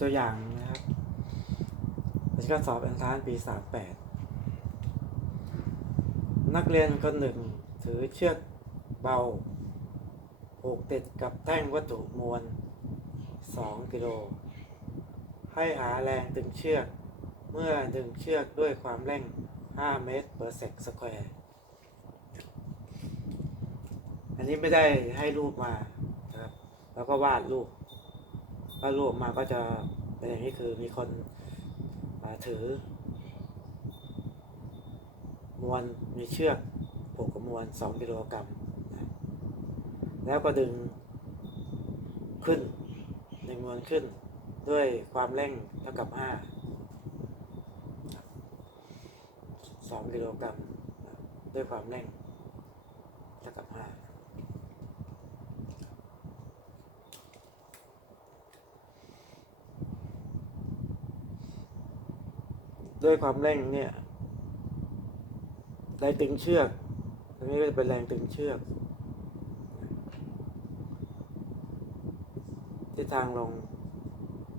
ตัวอย่างนะครับเป็นข้อสอบเอนทานปี38นักเรียนคนหนึ่งถือเชือกเบาผูกติดกับแท่งวัตถุมวล 2 กิโล ให้หาแรงดึงเชือก เมื่อดึงเชือกด้วยความเร่ง 5 เมตร per sec square อันนี้ไม่ได้ให้รูปมานะครับ แล้วก็วาดรูป วารูปมาก็จะเป็นอย่างนี้คือมีคนถือ มวลมีเชือกผูกกับมวล2กิโลกรัมแล้วก็ดึงขึ้นดึงมวลขึ้นด้วยความเร่งเท่ากับ5 2กิโลกรัมด้วยความเร่งเท่ากับ5 ด้วยความเร่งเนี่ยแรงตึงเชือกตรงนี้ก็จะเป็นแรงตึงเชือกทิศทางลง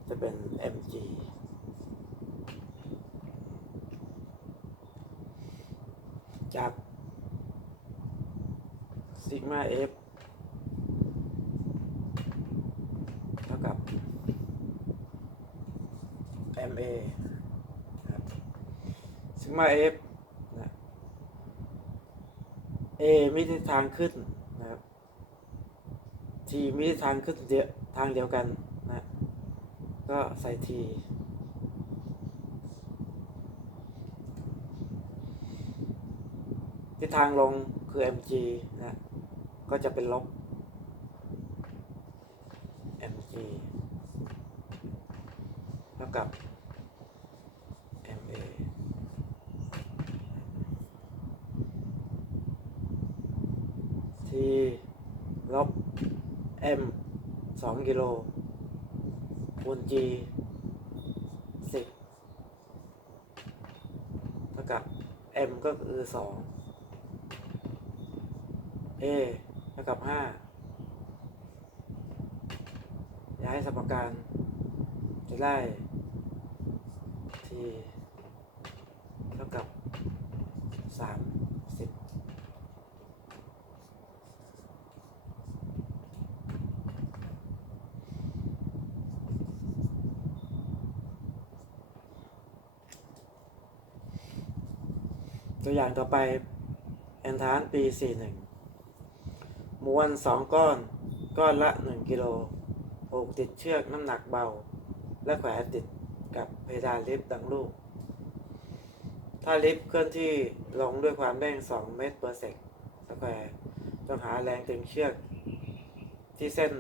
จะเป็น mg จากซิกมา f เท่ากับ ma ซิกมา f นะ a มีทิศทางขึ้นนะครับ t มีทิศทางขึ้นเดียวทางเดียวกันนะก็ใส่ t ทิศทางลงคือ mg นะ ก็จะเป็นลบ mg เท่ากับ ma ที ลบ m สองกิโลคูณ g สิบเท่ากับ m ก็คือสอง a เท่ากับห้าย้ายสมการจะได้ t เท่ากับสามสิบ ตัวอย่างต่อไปแอนทานปี 41 มวล 2 ก้อน ก้อนละ 1 กิโลผูกติดเชือกน้ำหนักเบา และแขวนติดกับเพดานลิฟต์ดังลูก ถ้าลิฟต์เคลื่อนที่ลงด้วยความเร่ง2 เมตร per sec สแควร์ต้องหาแรงตึงเชือกที่เส้น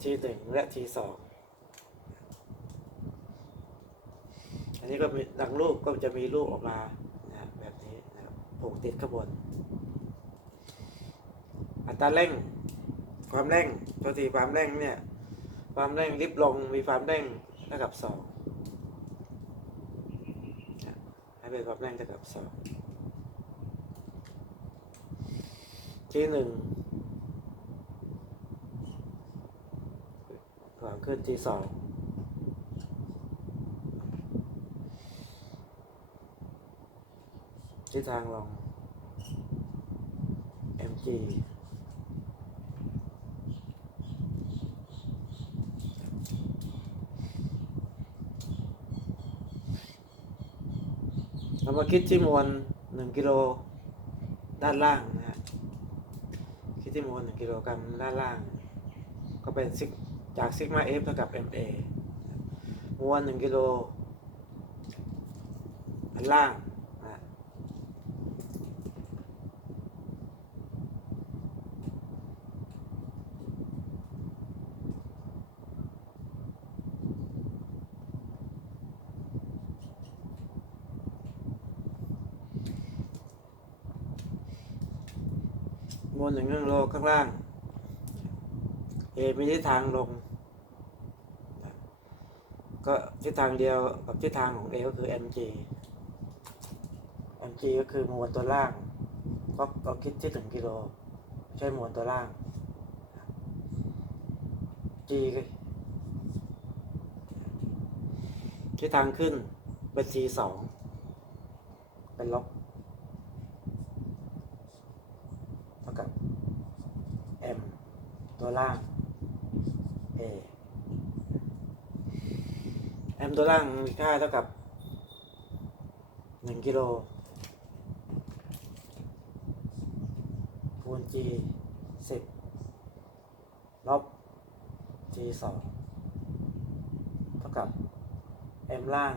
T1 และ T2 อันนี้ก็มีดังรูปก็จะมีรูปออกมานะแบบนี้นะครับผูกติดข้างบน อัตราเร่ง ความเร่งปกติความเร่งเนี่ย ความเร่งลิฟลงมีความเร่งเท่ากับสองนะให้เป็นความเร่งเท่ากับสองที่หนึ่งความขึ้นที่สอง ที่ทางลอง mg เรามาคิดที่มวลหนึ่งกิโลด้านล่างนะฮะ คิดที่มวลหนึ่งกิโลกรัมด้านล่าง ก็เป็นซิกจากซิกมา f เท่ากับ ma มวลหนึ่งกิโลด้านล่าง นะมวลหนึ่งกิโลข้างล่าง A มีทิศทางลง ก็ทิศทางเดียวกับทิศทางของ A ก็คือ mg mg ก็คือมวลตัวล่าง ก็ก็คิดที่ถึงกิโลใช้มวลตัวล่าง g ทิศทางขึ้นเป็น t สองเป็นลบเท่ากับ m ตัวล่าง a m ตัวล่างมีค่าเท่ากับ1กิโลคูณ g 10ลบ g 2เท่ากับ m ล่าง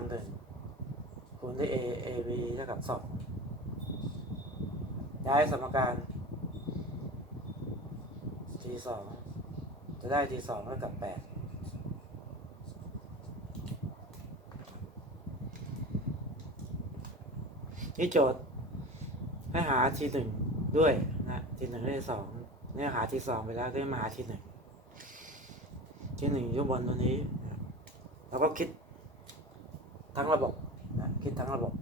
1คูณด้วย a ab เท่ากับ2ย้ายสมการ g 2 จะได้ g 2เท่ากับ8นี่โจทย์ให้หา t 1ด้วยนะ t 1ได้2เนี่ยหา t 2ไปแล้วก็มาหา t 1 t 1อยู่บนตัวนี้ แล้วก็คิดทั้งระบบนะคิดทั้งระบบ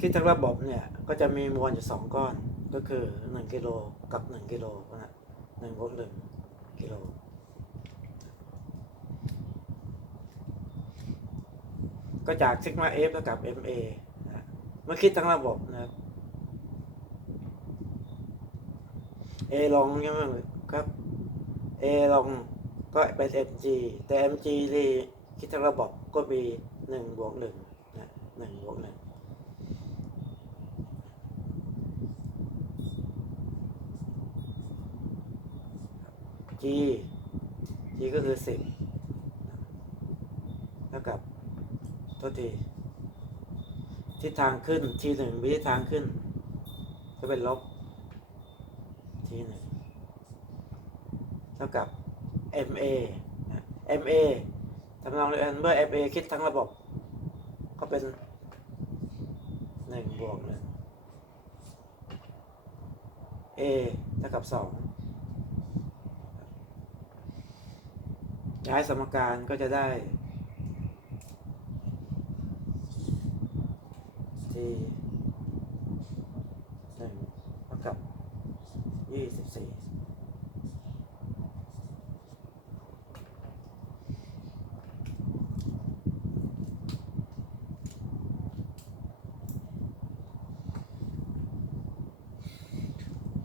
คิดทั้งระบบเนี่ยก็จะมีมวลอยู่สองก้อนก็คือหนึ่งกิโลกับหนึ่งกิโลนะหนึ่งบวกหนึ่งกิโลก็จากซิกมาเอฟเท่ากับเอเมเมื่อคิดทั้งระบบนะเอลองใช่ไหมครับเอลองก็เป็นจีแต่ mg ที่คิดทั้งระบบก็มีหนึ่บวกหนึ่งนะหนึ่งบวกง g g ก็คือ 10เท่ากับทษทีทิศทางขึ้นทีหนึ่งมีทิศทางขึ้นจะเป็นลบทีหนึ่งเท่ากับ MA MA ทำนองเรียนเมื่อ MA คิดทั้งระบบ ก็เป็น1บวก1 A เท่ากับ2 ย้ายสมการก็จะได้ t หนึ่งเท่ากับยี่สิบสี่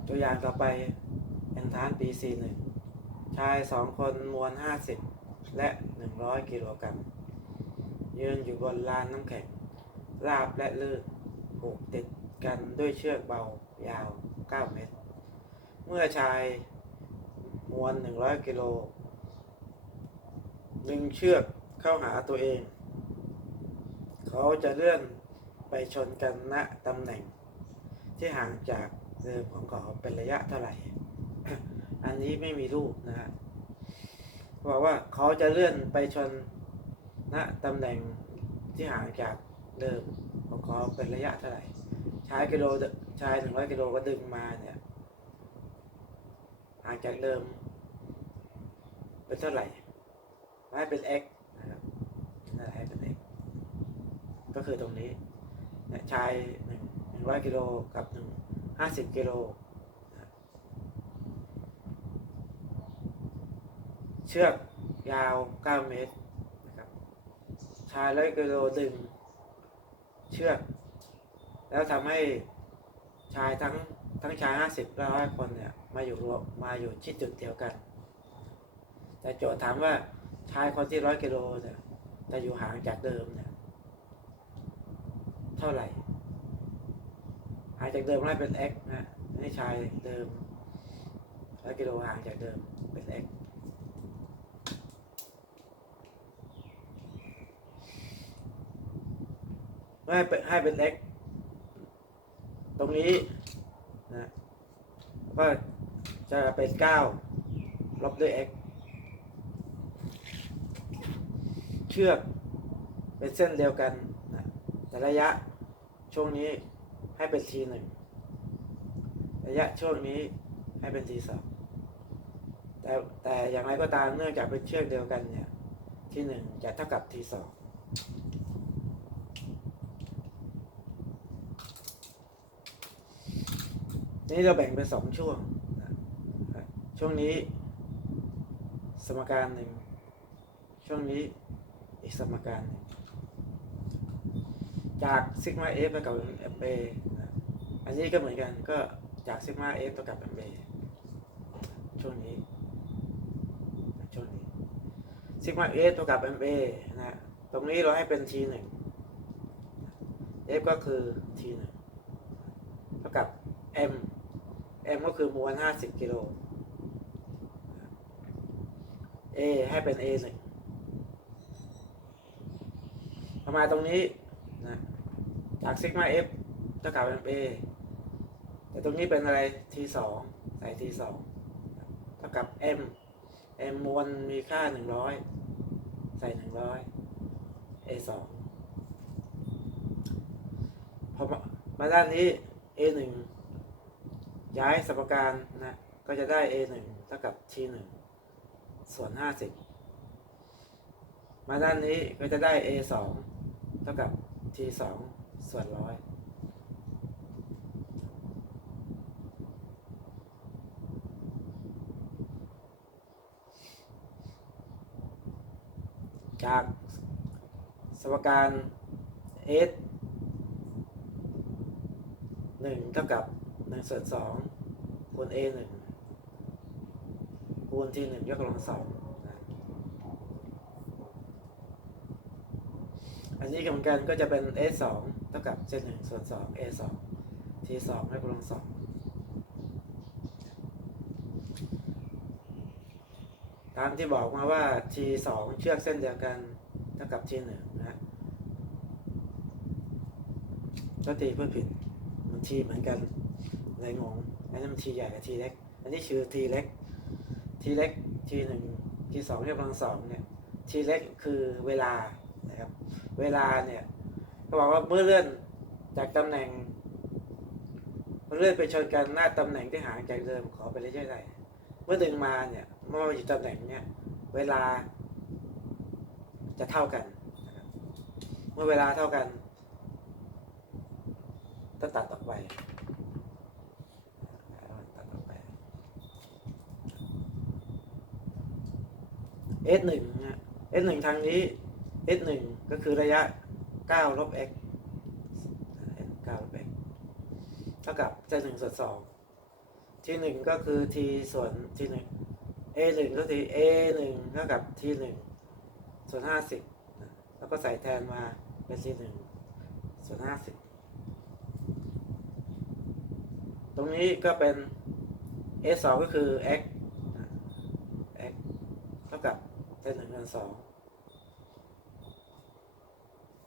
ตัวอย่างต่อไปเอนทานปีสี่หนึ่งชายสองคนมวลห้าสิบ และหนึ่งร้อยกิโลกรัมยืนอยู่บนลานน้ำแข็ง ราบและลื่นผูกติดกันด้วยเชือกเบายาว 9 เมตร เมื่อชายมวล 100 กิโลดึงเชือกเข้าหาตัวเอง เขาจะเลื่อนไปชนกันณตำแหน่ง ที่ห่างจากเดิมของเขาเป็นระยะเท่าไหร่ อันนี้ไม่มีรูปนะฮะ บอกว่าเขาจะเลื่อนไปชนณตำแหน่งที่ห่างจากเดิมของเขาเป็นระยะเท่าไหร่ชายกิโลชายหนึ่งร้อยกิโลก็ดึงมาเนี่ยห่างจากเดิมเป็นเท่าไหร่ให้เป็น x นะครับนั่นแหละให้เป็น x ก็คือตรงนี้เนี่ยชายหนึ่งหนึ่งร้อยกิโลกับหนึ่งห้าสิบกิโล เชือกยาว 9 เมตรนะครับชายร้อยกิโลดึง เชือก แล้วทำให้ชายทั้งทั้งชาย 50และร้อยคนเนี่ยมาอยู่รวมมาอยู่ที่จุดเดียวกัน แต่โจทย์ถามว่าชายคนที่ร้อยกิโลเนี่ยจะอยู่ห่างจากเดิมเนี่ยเท่าไหร่ห่างจากเดิมให้เป็น x นะให้ชายเดิมร้อยกิโลห่างจากเดิมเป็น x ให้เป็นให้เป็น x ตรงนี้นะก็จะเป็น 9 ลบด้วย x เชือกเป็นเส้นเดียวกันนะแต่ระยะช่วงนี้ให้เป็น t 1ระยะช่วงนี้ให้เป็น t 2แต่แต่อย่างไรก็ตามเนื่องจากเป็นเชือกเดียวกันเนี่ย t 1จะเท่ากับ t 2 นี้เราแบ่งเป็นสองช่วง ช่วงนี้สมการหนึ่ง ช่วงนี้อีกสมการหนึ่ง จากซิกมาเอฟเท่ากับเอฟเออันนี้ก็เหมือนกันก็จากซิกมาเอฟเท่ากับเอฟเอช่วงนี้ช่วงนี้ซิกมาเอฟเท่ากับเอฟเอนะตรงนี้เราให้เป็นทีหนึ่งเอฟก็คือทีหนึ่งเท่ากับ m m ก็คือมวลห้าสิบกิโล a ให้เป็น a หนึ่งพอมาตรงนี้นะจากซิกมา f เท่ากับ m a แต่ตรงนี้เป็นอะไร t สองใส่ t สองเท่ากับ m m มวลมีค่าหนึ่งร้อยใส่หนึ่งร้อย a สองพอมามาด้านนี้ a หนึ่ง ย้ายสมการนะ ก็จะได้ a หนึ่งเท่ากับ t หนึ่งส่วนห้าสิบมาด้านนี้ก็จะได้ a สองเท่ากับ t สองส่วนร้อยจากสมการ s หนึ่งเท่ากับ หนึ่งส่วนสองคูณ a หนึ่งคูณ t หนึ่งยกกำลังสองอันนี้เหมือนกันก็จะเป็น a สองเท่ากับเจ็ดหนึ่งส่วนสอง a สอง t สองยกกำลังสองตามที่บอกมาว่า t สองเชือกเส้นเดียวกันเท่ากับ t หนึ่งนะฮะก็ตีเพื่อผิดมันทีเหมือนกัน เลยงงอันนี้มันทีใหญ่กับทีเล็ก อันนี้คือทีเล็ก ทีเล็กทีหนึ่งทีสองเรียกกำลังสองเนี่ย ทีเล็กคือเวลานะครับ เวลาเนี่ยเขาบอกว่าเมื่อเลื่อนจากตำแหน่งเลื่อนไปชนกันหน้าตำแหน่งที่ห่างจากเดิมขอไปเลยใช่ไหมเมื่อดึงมาเนี่ยเมื่อมาอยู่ตำแหน่งเนี่ยเวลาจะเท่ากัน เมื่อเวลาเท่ากันก็ตัดออกไปตัดออกไป s หนึ่งนะ s หนึ่งทางนี้ s หนึ่งก็คือระยะ9ลบ x 9ลบ x เท่ากับจะหนึ่งส่วนสอง t หนึ่งก็คือ t ส่วน t หนึ่ง a หนึ่งก็คือ a หนึ่งเท่ากับ t หนึ่งส่วนห้าสิบแล้วก็ใส่แทนมาเป็น t หนึ่งส่วนห้าสิบตรงนี้ก็เป็น s 2ก็คือ x x เท่ากับ เศษหนึ่งส่วนสอง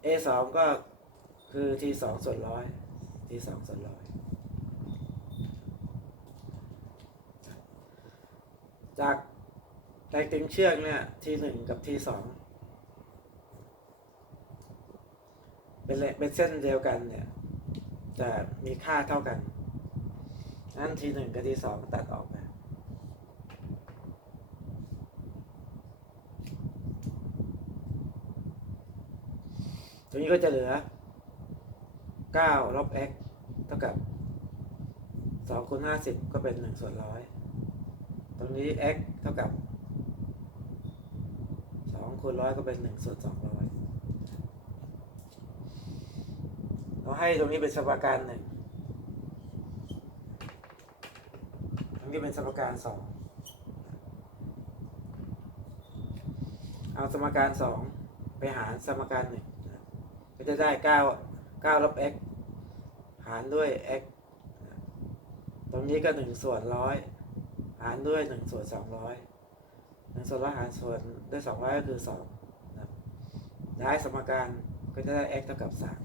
a 2ก็คือ t 2ส่วนร้อย t 2ส่วนร้อย จากแรงตึงเชือกเนี่ย t 1กับ t 2เป็นเลเป็นเส้นเดียวกันเนี่ย จะมีค่าเท่ากันนั้นทีหนึ่งกับทีสองตัดออกไป ตรงนี้ก็จะเหลือ9ลบ x เท่ากับ2คูณ50 ก็เป็น 1 ส่วนร้อยตรงนี้ x เท่ากับ2คูณร้อยก็เป็น1ส่วน200เราให้ตรงนี้เป็นสมการหนึ่งอันนี้เป็นสมการสองเอาสมการสองไปหารสมการหนึ่ง จะได้เก้าเก้าลบ x หารด้วย x ตรงนี้ก็หนึ่งส่วนร้อยหารด้วยหนึ่งส่วนสองร้อยหนึ่งส่วนร้อยหารส่วนด้วยสองร้อยก็คือสองนะย้ายสมการก็จะได้ x เท่ากับสาม